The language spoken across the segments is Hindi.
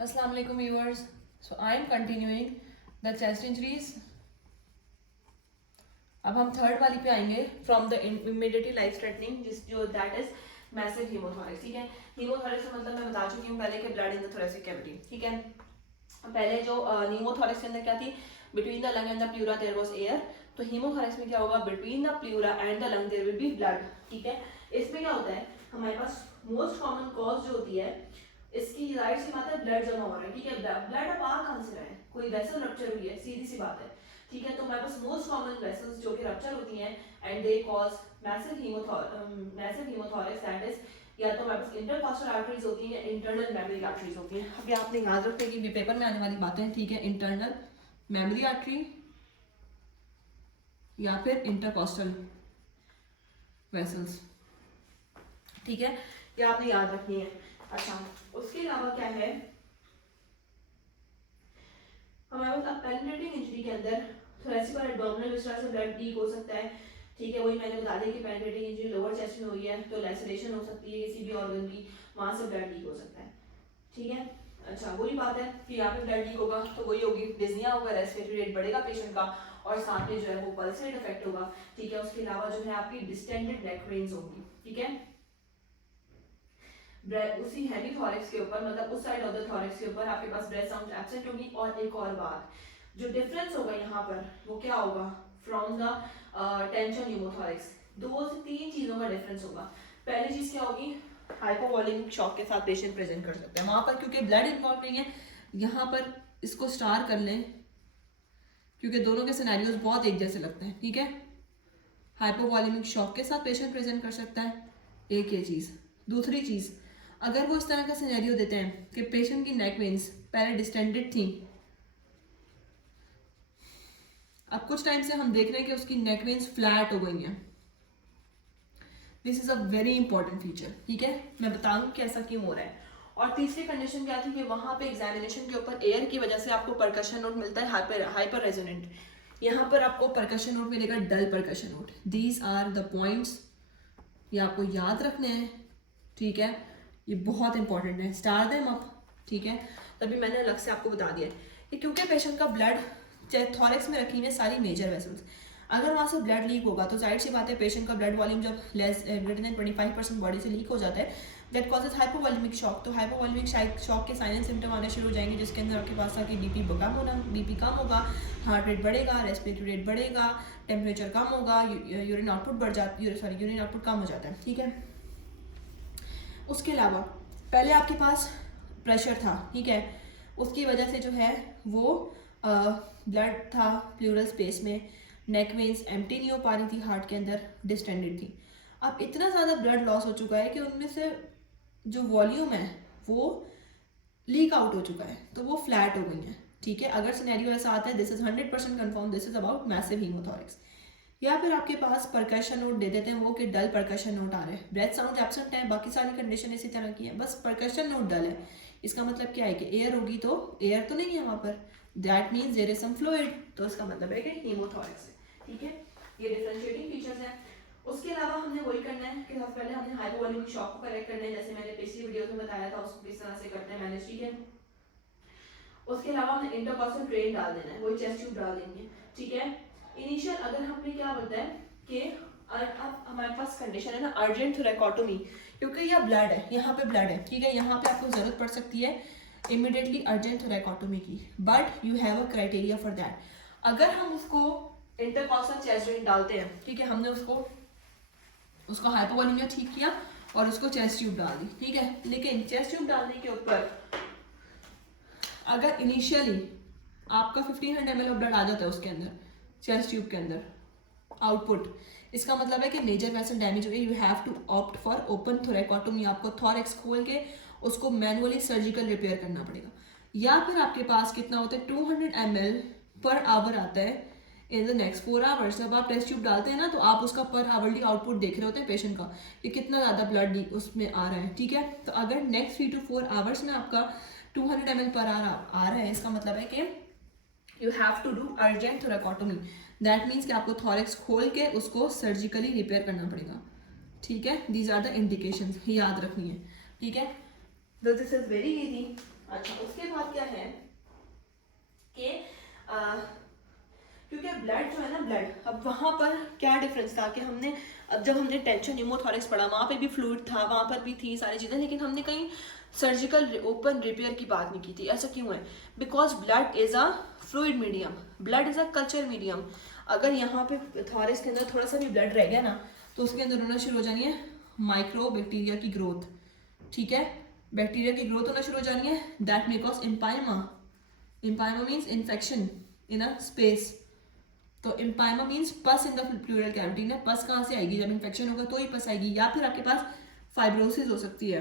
Assalamu alaikum viewers. So I am continuing the chest injuries. अब हम थर्ड वाली पे आएंगे from the immediately life threatening जो दैट इज मैसिव हीमोथोरैक्स. ठीक है, हीमोथोरैक्स का मतलब मैं बता चुकी हूँ पहले कि blood in the thoracic cavity. ठीक है, पहले जो नीमोथोरैक्स के अंदर क्या थी, between the lung and the pleura there was air. तो हीमोथोरैक्स में क्या होगा, between the pleura and the lung there will be blood. ठीक है, इसमें क्या होता है, हमारे पास मोस्ट कॉमन कॉज जो होती है इसकी जाहिर सी बात है ब्लड जमा हो रहा है. ठीक है, ब्लड अब आ कहाँ से रहा है, कोई वेसल रप्चर हुई है, सीधी सी बात है. ठीक है, तो हमारे पास मोस्ट कॉमन वेसल्स जो कि रप्चर होती हैं and they cause massive haemothorax that is या तो हमारे पास इंटरकॉस्टल आर्टरीज होती हैं या इंटरनल मेमोरी आर्टरीज होती हैं. अब ये आपने याद रखते हैं कि पेपर में आने वाली बातें हैं. ठीक है, इंटरनल मेमोरी आर्टरी या फिर इंटरकॉस्टल वेसल्स. ठीक है, ये आपने याद रखनी है. अच्छा, उसके अलावा क्या है, हमारे पास पेनिट्रेटिंग इंजरी के अंदर थोरेसिक और एब्डोमिनल विस्टा से ब्लड लीक हो सकता है. ठीक है, वही मैंने बता दिया कि पेनिट्रेटिंग इंजरी लोअर चेस्ट में हुई है तो लैसरेशन हो सकती है किसी भी ऑर्गन की, वहां से ब्लड लीक हो सकता है. ठीक है, अच्छा वही बात है कि यहाँ पे ब्लड लीक होगा तो वही होगी, डिज्निया होगा, रेस्पिरेटरी रेट बढ़ेगा पेशेंट का और साथ में जो है वो पल्स रेट इफेक्ट होगा. ठीक है, उसके अलावा जो है आपकी डिस्टेंडेड नेक वेन्स होंगी. ठीक है, उसी हेमी थॉरेक्स के ऊपर मतलब उस साइड ऑफ द थॉरेक्स के ऊपर आपके पास ब्रेथ साउंड एब्सेंट होगी. और एक और बात, जो डिफरेंस होगा यहाँ पर वो क्या होगा, फ्रॉम द टेंशन न्यूमोथोरैक्स, 2 से 3 चीजों का डिफरेंस होगा. पहली चीज क्या होगी, हाइपोवॉल्यूमिक शॉक के साथ पेशेंट प्रेजेंट कर सकते हैं. वहां पर क्योंकि ब्लड इन्वॉल्व नहीं है, यहाँ पर इसको स्टार कर लें क्योंकि दोनों के सिनेरियोज बहुत एक जैसे लगते हैं. ठीक है, हाइपोवॉल्यूमिक शॉक के साथ पेशेंट प्रेजेंट कर सकता है, एक ये चीज. दूसरी चीज, अगर वो इस तरह का सिनेरियो देते हैं कि पेशेंट की नेक वेन्स पहले डिस्टेंडेड थी, अब कुछ टाइम से हम देख रहे हैं कि उसकी नेक वेन्स फ्लैट हो गई हैं. This is a very important feature. ठीक है, मैं बताऊं कि ऐसा क्यों हो रहा है. और तीसरी कंडीशन क्या थी कि वहां पे एग्जामिनेशन के ऊपर एयर की वजह से आपको परकशन नोट मिलता है हाइपर रेजोनेंट. यहाँ पर आपको परकशन नोट मिलेगा dull percussion note. These are the points, ये आपको याद रखने हैं. ठीक है, ये बहुत इंपॉर्टेंट है, स्टार देम अप. ठीक है, तभी मैंने अलग से आपको बता दिया है क्योंकि पेशेंट का ब्लड थॉरेक्स में रखी हुई है सारी मेजर वेसल्स, अगर वहाँ से ब्लड लीक होगा तो जाहिर सी बात है पेशेंट का ब्लड वॉल्यूम जब लेस ग्रेटर देन 25% बॉडी से लीक हो जाता है, दैट कॉजेज हाइपोवॉल्यूमिक शॉक. तो हाइपोवॉल्यूमिक शॉक के साइन एंड सिम्टम आने शुरू हो जाएंगे जिसके अंदर आपके पास था कि बीपी कम होगा, हार्ट रेट बढ़ेगा, रेस्पिरेटरी रेट बढ़ेगा, टेम्परेचर कम होगा, यूरिन आउटपुट बढ़ जाता है, यूरिन आउटपुट कम हो जाता है. ठीक है, उसके अलावा पहले आपके पास प्रेशर था. ठीक है, उसकी वजह से जो है वो ब्लड था प्लूरल स्पेस में, नेक वेन्स एम्प्टी नहीं हो पा रही थी, हार्ट के अंदर डिस्टेंडेड थी. अब इतना ज़्यादा ब्लड लॉस हो चुका है कि उनमें से जो वॉल्यूम है वो लीक आउट हो चुका है, तो वो फ्लैट हो गई है. ठीक है, अगर सिनेरियो ऐसा आता है, this is 100% confirm, this is about massive haemothorax. या फिर आपके पास परकशन नोट दे देते हैं वो कि डल परकशन नोट आ रहे हैं, ब्रेथ साउंड एब्सेंट है, बाकी सारी कंडीशन इसी तरह की है, बस परकशन नोट डल है. इसका मतलब क्या है कि एयर होगी तो एयर तो नहीं है वहाँ पर, that means there is some fluid, तो इसका मतलब है कि हीमोथोरैक्स है. ठीक है, ये डिफरेंशिएटिंग फीचर्स हैं. उसके अलावा हमने वही करना है कि सबसे पहले हमने हाइपोवॉल्यूमिक शॉक को करेक्ट करना है, जैसे मैंने पिछली वीडियो में बताया था उसको किस तरह से करते हैं मैनेज. ठीक है, उसके अलावा हमने इंटरकॉस्टल ट्रेन डाल देना है, वही चेस्ट ट्यूब डाल देंगे. ठीक है, इनिशियल अगर हमने क्या बोलता है कि अब हमारे पास कंडीशन है ना अर्जेंट थोरैकोटोमी, क्योंकि यह ब्लड है, यहाँ पे ब्लड है. ठीक है, यहाँ पे आपको जरूरत पड़ सकती है इमीडिएटली अर्जेंट थोरैकोटोमी की, but you have a criteria for that. अगर हम उसको इंटरकॉस्टल चेस्ट ड्रेन डालते हैं, ठीक है, हमने उसको हाइपोवॉल्यूमिया ठीक किया और उसको चेस्ट ट्यूब डाल दी. ठीक है, लेकिन चेस्ट ट्यूब डालने के ऊपर अगर इनिशियली आपका 1500 ml ऑफ ब्लड आ जाता है उसके अंदर चेस्ट ट्यूब के अंदर आउटपुट, इसका मतलब है कि मेजर वेसल डैमेज हुई, you have to opt for open thoracotomy. आपको थॉरेक्स खोल के उसको मैनुअली सर्जिकल रिपेयर करना पड़ेगा. या फिर आपके पास कितना होता है 200 ml पर आवर आता है इन द नेक्स्ट 4 आवर्स. जब आप टेस्ट ट्यूब डालते हैं ना तो आप उसका पर आवरली आउटपुट देख रहे होते हैं पेशेंट का कि कितना ज़्यादा ब्लड उसमें आ रहा है. ठीक है, तो अगर नेक्स्ट 3 to 4 आवर्स में आपका 200 ml पर आ रहा है, इसका मतलब है कि you have to do urgent thoracotomy. That means कि आपको थॉरेक्स खोल के उसको सर्जिकली रिपेयर करना पड़ेगा. ठीक है, दीज आर द इंडिकेशंस, याद रखनी है. ठीक है, दिस इज वेरी इजी. अच्छा, उसके बाद क्या है कि क्योंकि ब्लड जो है ना, ब्लड, अब वहाँ पर क्या डिफरेंस था कि हमने, अब जब हमने टेंशन न्यूमोथोरैक्स पढ़ा वहाँ पे भी फ्लूइड था, वहाँ पर भी थी सारी चीज़ें, लेकिन हमने कहीं सर्जिकल ओपन रिपेयर की बात नहीं की थी। ऐसा क्यों है? Because blood is a fluid medium, blood is a culture medium. अगर यहाँ पे थॉरस के अंदर थोड़ा सा भी ब्लड रह गया ना, तो उसके अंदर होना शुरू हो जानी है माइक्रो बैक्टीरिया की ग्रोथ, ठीक है, बैक्टीरिया की ग्रोथ होना शुरू हो जानी है। That may cause empyema, empyema means infection in a space. तो इम्पाइमा मीन्स पस इन द प्लूरल कैविटी ना, पस कहाँ से आएगी? जब इन्फेक्शन होगा तो ही पस आएगी, या फिर आपके पास फाइब्रोसिस हो सकती है,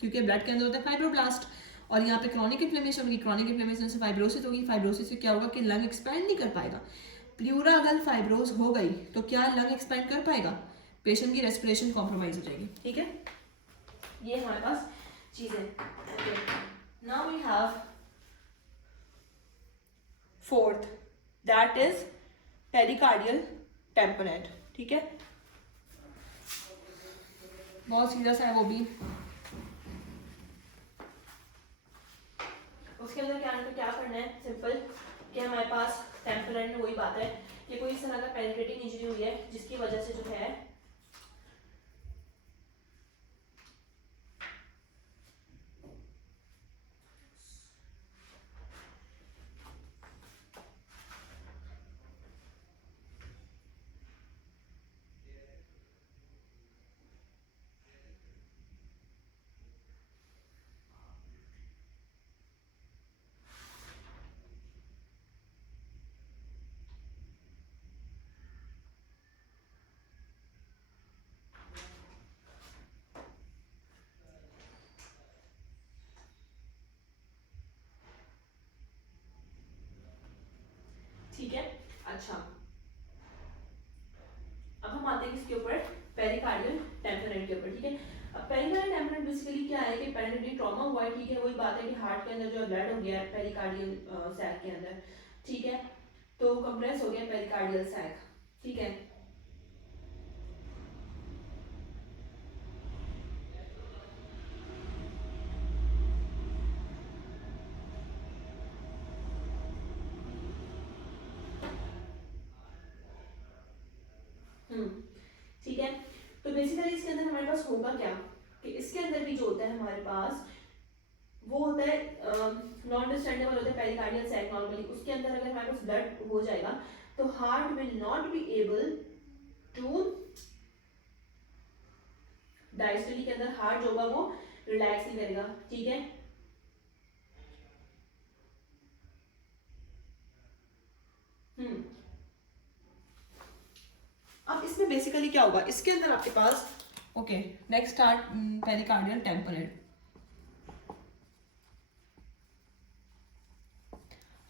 क्योंकि ब्लड के अंदर होता है फाइब्रोब्लास्ट, और यहाँ पे क्रॉनिक इन्फ्लेमेशन होगी, क्रॉनिक इन्फ्लेमेशन से फाइब्रोसिस होगी, फाइब्रोसिस से क्या होगा कि लंग एक्सपैंड नहीं कर पाएगा। प्लूरा अगर फाइब्रोस हो गई तो क्या लंग एक्सपैंड कर पाएगा? पेशेंट की रेस्पिरेशन कॉम्प्रोमाइज हो जाएगी, ठीक है। ये हमारे पास चीजें। Now we have fourth, that is pericardial tamponade, ठीक है, बहुत सीरियस है वो भी। उसके अंदर क्या करना है, सिंपल, कि हमारे पास टेम्परेट में वही बात है कि कोई इस तरह का पेनिट्रेटिंग इंजरी हुई है जिसकी वजह से जो है ठीक है। अच्छा, अब हम आते हैं किसके ऊपर? पेरिकार्डियल टेम्परेट के ऊपर, ठीक है। अब पेरिकार्डियल टेम्परेट बेसिकली क्या है कि पेरिकार्डियल ट्रॉमा हुआ है, ठीक है, वही बात है कि हार्ट के अंदर जो ब्लड हो गया है पेरिकार्डियल सैक के अंदर, ठीक है, तो कंप्रेस हो गया पेरिकार्डियल सैक, ठीक है। ठीक है, तो बेसिकली इसके अंदर हमारे पास होगा क्या कि इसके अंदर भी जो होता है हमारे पास वो होता है नॉन डिस्टेंडेबल होता है पेरिकार्डियल सैक नॉर्मली। उसके अंदर अगर हमारे पास ब्लड हो जाएगा तो heart will not be able to, diastole के अंदर हार्ट जो होगा वो रिलैक्स नहीं करेगा, ठीक है। अब इसमें बेसिकली क्या होगा, इसके अंदर आपके पास, okay, next start pericardial tamponade.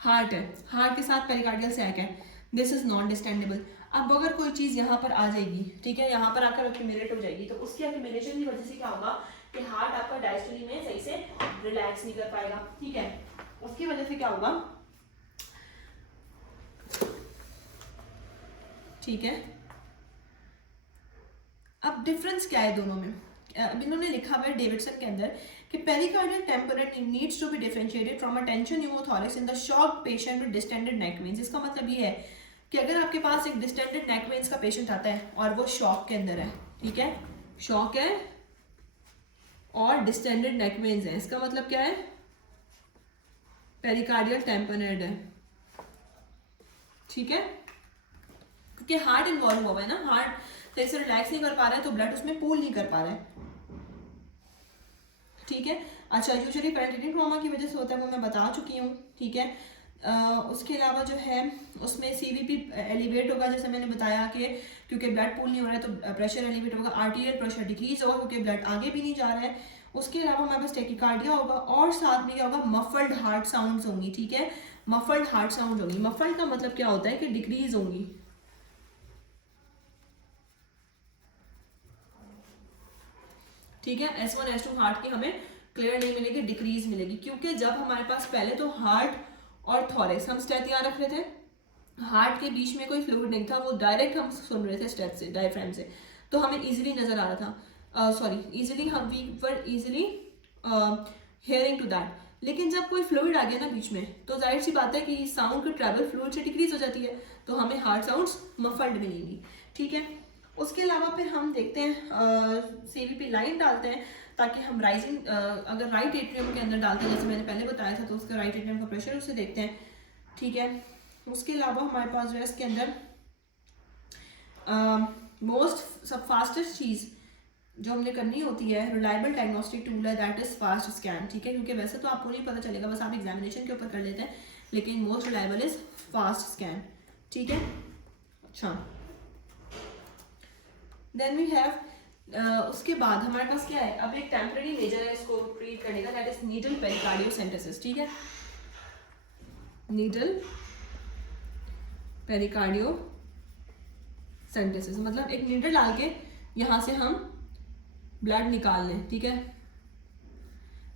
Heart है, हार्ट के साथ पेरिकार्डियल सैक है, दिस इज नॉन डिस्टेंडेबल। अब अगर कोई चीज यहाँ पर आ जाएगी, ठीक है, यहाँ पर आकर एक्यूमुलेट हो जाएगी, तो उसकी एक्यूमुलेशन की वजह से क्या होगा कि हार्ट आपका डायस्टोली में सही से रिलैक्स नहीं कर पाएगा, ठीक है। उसकी वजह से क्या होगा, ठीक है। अब डिफरेंस क्या है दोनों में? अब इन्होंने लिखा हुआ है डेविडसन के अंदर कि pericardial tamponade needs to be differentiated from a tension pneumothorax in the shock patient with distended neck veins. इसका मतलब ये है कि अगर आपके पास एक डिस्टेंडेड नेक वेन्स का पेशेंट आता है और वो शॉक के अंदर है, ठीक है, शॉक है और डिस्टेंडेड नेक वेन्स है, इसका मतलब क्या है? पेरिकार्डियल टेम्परेट है, ठीक है, क्योंकि हार्ट इन्वॉल्व हुआ है ना, हार्ट सही से रिलैक्स नहीं कर पा रहा है तो ब्लड उसमें पूल नहीं कर पा रहा है, ठीक है। अच्छा, यूजुअली पेनिट्रेटिंग ट्रॉमा की वजह से होता है वो मैं बता चुकी हूँ, ठीक है। उसके अलावा जो है उसमें सीवीपी एलिवेट होगा, जैसे मैंने बताया कि क्योंकि ब्लड पूल नहीं हो रहा है तो प्रेशर एलिवेट होगा, आर्टीरियल प्रेशर डिक्रीज होगा क्योंकि ब्लड आगे भी नहीं जा रहा है। उसके अलावा हमारे पास टेकिकार्डिया होगा और साथ में क्या होगा, मफल्ड हार्ट साउंड्स होंगी, ठीक है, मफल्ड हार्ट साउंड होंगी। मफल्ड का मतलब क्या होता है कि डिक्रीज होंगी, ठीक है। S1 S2 हार्ट की हमें क्लियर नहीं मिलेगी, डिक्रीज मिलेगी, क्योंकि जब हमारे पास पहले तो हार्ट और थॉरेक्स, हम स्टेथ यहाँ रख रहे थे, हार्ट के बीच में कोई फ्लूइड नहीं था, वो डायरेक्ट हम सुन रहे थे स्टेथ से, डायफ्राम से, तो हमें इजीली नजर आ रहा था, सॉरी इजीली हम we were easily hearing to that. लेकिन जब कोई फ्लूइड आ गया ना बीच में, तो जाहिर सी बात है कि साउंड की ट्रैवल फ्लूइड से डिक्रीज हो जाती है, तो हमें हार्ड साउंड्स मफल्ड मिलेंगी, ठीक है। उसके अलावा फिर हम देखते हैं CVP लाइन डालते हैं, ताकि हम राइजिंग अगर राइट एट्रियम के अंदर डालते हैं, जैसे मैंने पहले बताया था, तो उसका राइट एट्रियम का प्रेशर उसे देखते हैं, ठीक है। उसके अलावा हमारे पास जो है इसके अंदर मोस्ट सब फास्टेस्ट चीज़ जो हमने करनी होती है, रिलायबल डायग्नोस्टिक टूल है, दैट इज फास्ट स्कैन, ठीक है। क्योंकि वैसे तो आपको नहीं पता चलेगा, बस आप एग्जामिनेशन के ऊपर कर लेते हैं, लेकिन most reliable is fast scan, ठीक है। अच्छा, देन वी हैव उसके बाद हमारे पास क्या है, अब एक टेम्परेरी मेजर है इसको ट्रीट करने का, दैट इज नीडल पेरिकार्डियोसेंटेसिस, ठीक है। नीडल पेरिकार्डियोसेंटेसिस मतलब एक नीडल डाल के यहाँ से हम ब्लड निकाल लें, ठीक है।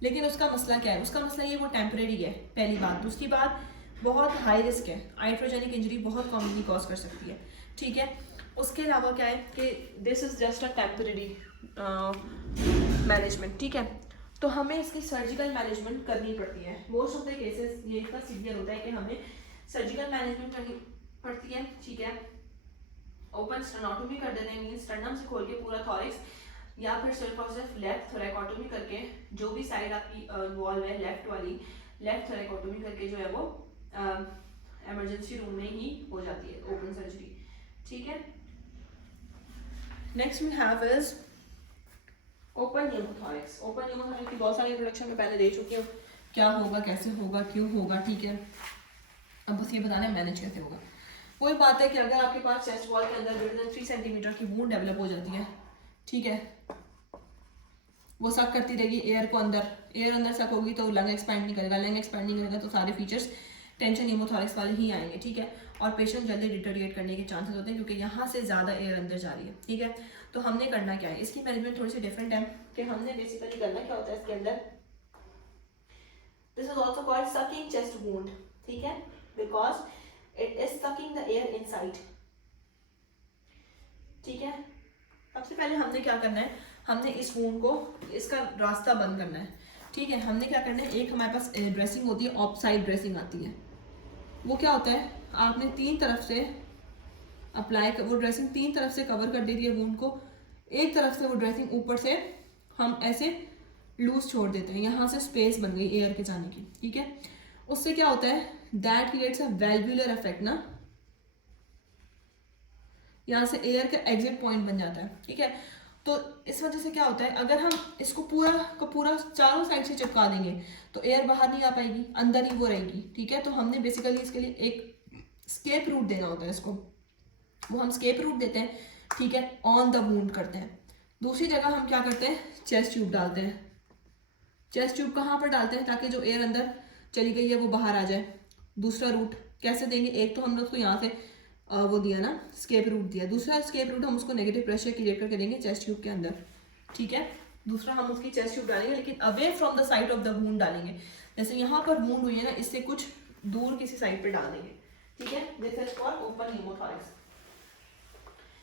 लेकिन उसका मसला क्या है, उसका मसला ये वो टेम्परेरी है, पहली बात। दूसरी बात, बहुत हाई रिस्क है, आइट्रोजेनिक इंजरी बहुत कॉमनली कॉज कर सकती है, ठीक है। उसके अलावा क्या है कि this is just a temporary management, ठीक है। तो हमें इसकी सर्जिकल मैनेजमेंट करनी पड़ती है। मोस्ट ऑफ द केसेस ये इतना सीवियर होता है कि हमें सर्जिकल मैनेजमेंट करनी पड़ती है, ठीक है। ओपन स्टेनोटोमी कर देते हैं, मींस स्टर्नम से खोल के पूरा थॉरिक्स, या फिर सिर्फ लेफ्ट थोरैकोटोमी करके, जो भी साइड आपकी वॉल है लेफ्ट वाली, लेफ्ट थोरैकोटोमी करके जो है वो इमरजेंसी रूम में ही हो जाती है ओपन सर्जरी, ठीक है। Next we have is open pneumothorax. Open pneumothorax की बहुत सारी इंट्रोडक्शन में पहले दे चुकी हूँ, क्या होगा, कैसे होगा, क्यों होगा, ठीक है। अब बस ये बताना है मैनेज कैसे होगा। वही बात है कि अगर आपके पास चेस्ट वॉल के अंदर ग्रेटर देन 3 सेंटीमीटर की वूंड डेवलप हो जाती है, ठीक है, वो सक करती रहेगी एयर को अंदर, एयर अंदर सक होगी तो लंग एक्सपैंड नहीं करेगा, लंग एक्सपैंड नहीं करेगा तो सारे फीचर्स टेंशन न्यूमोथॉरिक्स वाले ही आएंगे, ठीक है। और पेशेंट जल्दी डिटोरिएट करने के चांसेस होते हैं क्योंकि यहाँ से ज़्यादा एयर अंदर जा रही है, ठीक है। तो हमने करना क्या है, इसकी मैनेजमेंट थोड़ी सी डिफरेंट है कि हमने बेसिकली करना क्या होता है इसके अंदर, this is also called sucking chest wound, ठीक है, because it is sucking the air inside, ठीक है। सबसे पहले हमने क्या करना है, हमने इस वूंड को, इसका रास्ता बंद करना है, ठीक है। हमने क्या करना है, एक हमारे पास ड्रेसिंग होती है, ऑफ साइड ड्रेसिंग आती है। वो क्या होता है, आपने 3 तरफ से अप्लाई वो ड्रेसिंग 3 तरफ से कवर कर देती है वूंड को, एक तरफ से वो ड्रेसिंग ऊपर से हम ऐसे लूज छोड़ देते हैं, यहाँ से स्पेस बन गई एयर के जाने की, ठीक है। उससे क्या होता है, that creates a valvular effect ना, यहाँ से एयर का एग्जिट पॉइंट बन जाता है, ठीक है। तो इस वजह से क्या होता है, अगर हम इसको पूरा का पूरा चारों साइड से चिपका देंगे तो एयर बाहर नहीं आ पाएगी, अंदर ही वो रहेगी, ठीक है। तो हमने बेसिकली इसके लिए एक स्केप रूट देना होता है इसको, वो हम स्केप रूट देते हैं, ठीक है, ऑन द वूंड करते हैं। दूसरी जगह हम क्या करते हैं, चेस्ट ट्यूब डालते हैं। चेस्ट ट्यूब कहाँ पर डालते हैं, ताकि जो एयर अंदर चली गई है वो बाहर आ जाए। दूसरा रूट कैसे देंगे, एक तो हमने उसको यहाँ से वो दिया ना, स्केप रूट दिया, दूसरा स्केप रूट हम उसको नेगेटिव प्रेशर क्रिएट करके देंगे चेस्ट ट्यूब के अंदर, ठीक है। दूसरा हम उसकी चेस्ट ट्यूब डालेंगे, लेकिन away from the side of the wound डालेंगे। जैसे यहाँ पर वूंड हुई है ना, इससे कुछ दूर किसी साइड पे डाल देंगे, ठीक है। This is for open pneumothorax.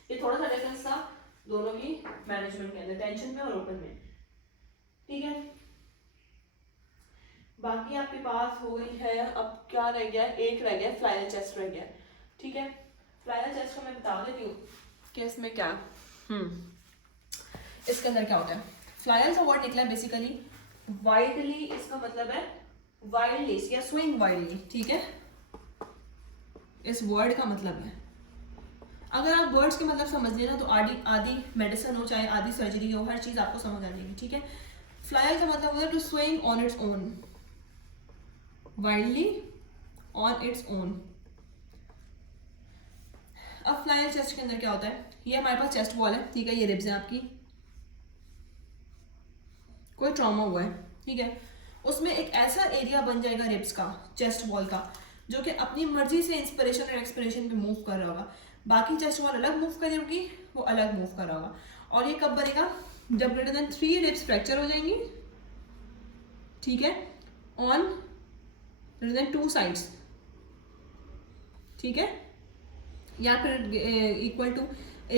ये थोड़ा सा डिफरेंस था दोनों की मैनेजमेंट के अंदर, टेंशन में और ओपन में, ठीक है। बाकी आपके पास हो गई है, अब क्या रह गया, एक रह गया, फ्लायर चेस्ट रह गया, ठीक है। फ्लायर चेस्ट को मैं बता देती हूँ कि इसमें क्या इसके अंदर क्या होता है। फ्लायर का वर्ड निकला है बेसिकली वाइडली, इसका मतलब है वाइल्डली या स्विंग वाइल्डली, ठीक है। इस वर्ड का मतलब है, अगर आप वर्ड्स के मतलब समझ लेना तो आदि मेडिसिन हो चाहे आदि सर्जरी हो, हर चीज आपको समझ आ जाएगी, ठीक है। फ्लायर का मतलब होता है to swing on its own, wildly on its own. अब फ्लायर चेस्ट के अंदर क्या होता है, ये हमारे पास चेस्ट वॉल है, ठीक है, ये रिब्स हैं आपकी, कोई ट्रॉमा हुआ है, ठीक है, उसमें एक ऐसा एरिया बन जाएगा रिब्स का, चेस्ट वॉल का, जो कि अपनी मर्जी से इंस्पिरेशन और एक्सपिरेशन पे मूव कर रहा होगा। बाकी चेस्ट वॉल अलग मूव कर रही होगी, वो अलग मूव कर रहा होगा। और ये कब बनेगा, जब ग्रेटर देन 3 रिब्स फ्रैक्चर हो जाएंगी, ठीक है, ऑन ग्रेटर देन 2 साइड्स, ठीक है, या फिर इक्वल टू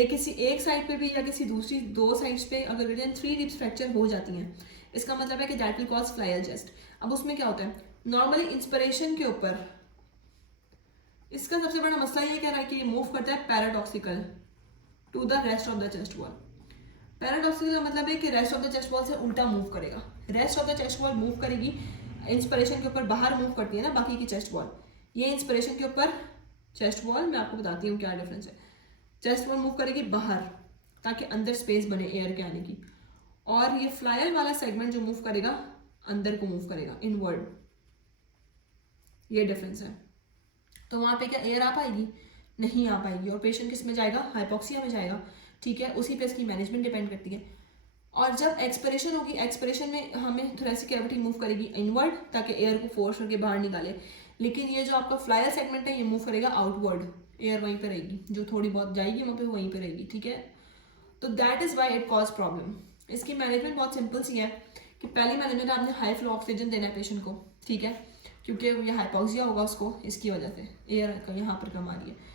किसी एक साइड पे भी या किसी दूसरी 2 साइड्स पे अगर ग्रेटर देन 3 रिब्स फ्रैक्चर हो जाती हैं, इसका मतलब है कि दैट विल कॉज फ्लाइयल चेस्ट। अब उसमें क्या होता है, नॉर्मली इंस्पिरेशन के ऊपर इसका सबसे बड़ा मसला ये कह रहा है कि ये मूव करता है paradoxical to the rest of the chest wall. Paradoxical का मतलब है कि rest of the chest wall से उल्टा मूव करेगा। Rest of the chest wall move करेगी, इंस्पिरेशन के ऊपर बाहर मूव करती है ना बाकी की चेस्ट वॉल, ये इंस्पिरेशन के ऊपर चेस्ट वॉल, मैं आपको बताती हूँ क्या डिफरेंस है। चेस्ट वॉल मूव करेगी बाहर ताकि अंदर स्पेस बने एयर के आने की, और ये फ्लायर वाला सेगमेंट जो मूव करेगा अंदर को मूव करेगा, इनवर्ड। ये डिफरेंस है। तो वहाँ पे क्या एयर आ पाएगी? नहीं आ पाएगी, और पेशेंट किस में जाएगा? हाइपोक्सिया में जाएगा, ठीक है। उसी पे इसकी मैनेजमेंट डिपेंड करती है। और जब एक्सपिरेशन होगी, एक्सपिरेशन में हमें थोरेसिक कैविटी मूव करेगी इनवर्ड ताकि एयर को फोर्स करके बाहर निकाले, लेकिन ये जो आपका फ्लायर सेगमेंट है ये मूव करेगा आउटवर्ड, एयर वहीं पे रहेगी, जो थोड़ी बहुत जाएगी वहाँ पे वहीं पे रहेगी, ठीक है। तो that is why it cause problem. इसकी मैनेजमेंट बहुत सिंपल सी है कि पहली मैनेजमेंट आपने हाई फ्लो ऑक्सीजन देना है पेशेंट को, ठीक है, क्योंकि ये हाइपोक्सिया होगा उसको, इसकी वजह से एयर यहाँ पर कम आ रही है।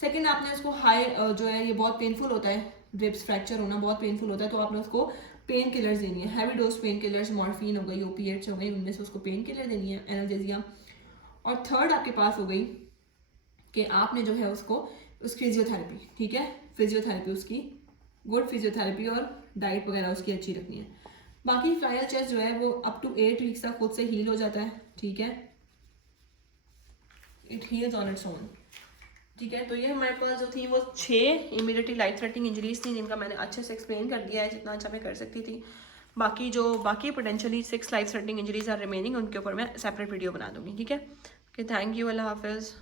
सेकेंड, आपने उसको हाई जो है ये बहुत पेनफुल होता है, रिब्स फ्रैक्चर होना बहुत पेनफुल होता है, तो आपने उसको पेन किलर्स देनी है, heavy dose pain killers, morphine हो गई, ओपिएट्स हो गई, उनमें से उसको पेन किलर देनी है, एनाल्जेसिया। और थर्ड आपके पास हो गई कि आपने जो है उसको फिजियोथेरेपी, ठीक है, फिजियोथेरेपी उसकी गुड फिजियोथेरेपी और डाइट वगैरह उसकी अच्छी रखनी है। बाकी फ्लायर चेस्ट जो है वो अप टू 8 वीक्स तक खुद से हील हो जाता है, ठीक है, it heels on its own, ठीक है। तो ये हमारे पास जो थी वो 6 इमीडिएटली लाइफ थ्रेटनिंग इंजरीज थी, जिनका मैंने अच्छे से एक्सप्लेन कर दिया है जितना अच्छा मैं कर सकती थी। बाकी potentially 6 life threatening injuries are remaining, उनके ऊपर मैं सेपरेट वीडियो बना दूंगी, ठीक है। ओके, थैंक यू, अल्लाह हाफिज़।